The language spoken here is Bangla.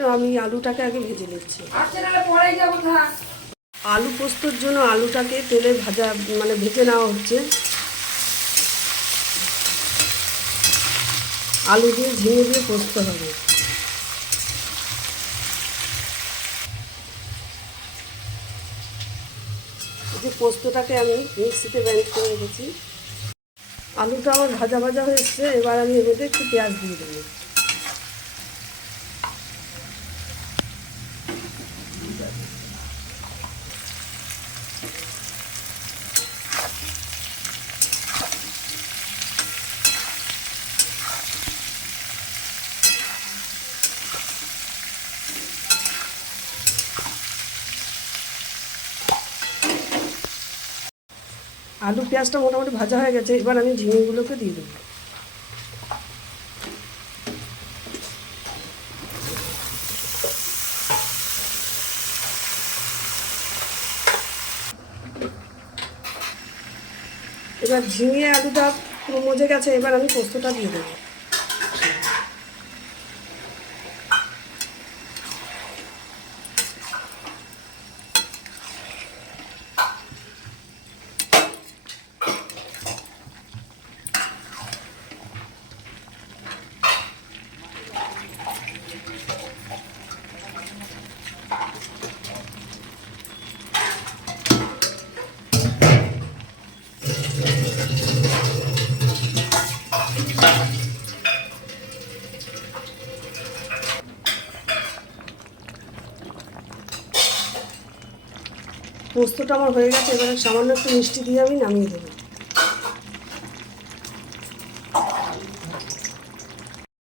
জন্য আমি আলুটাকে আগে ভেজে নিচ্ছি। আলু পোস্তর জন্য আলুটাকে তেলে ভাজা মানে ভেজে নেওয়া হচ্ছে। আলু দিয়ে ঝিঙে দিয়ে পোস্ত হবে। যে পোস্তটাকে আমি মিক্সিতে ব্যান্ড করে রেখেছি। আলুটা আমার ভাজা ভাজা হয়ে এসছে এবার আমি এর মধ্যে একটু পেঁয়াজ দিয়ে দেবো। আলু পেঁয়াজটা মোটামুটি ভাজা হয়ে গেছে এবার আমি ঝিঙেগুলোকে দিয়ে দেবো। এবার ঝিঙে আলুটা মজে গেছে এবার আমি পোস্তটা দিয়ে দেবো। পোস্তটা আমার হয়ে গেছে এবারে সামান্য একটু মিষ্টি দিয়ে আমি নামিয়ে দেবো।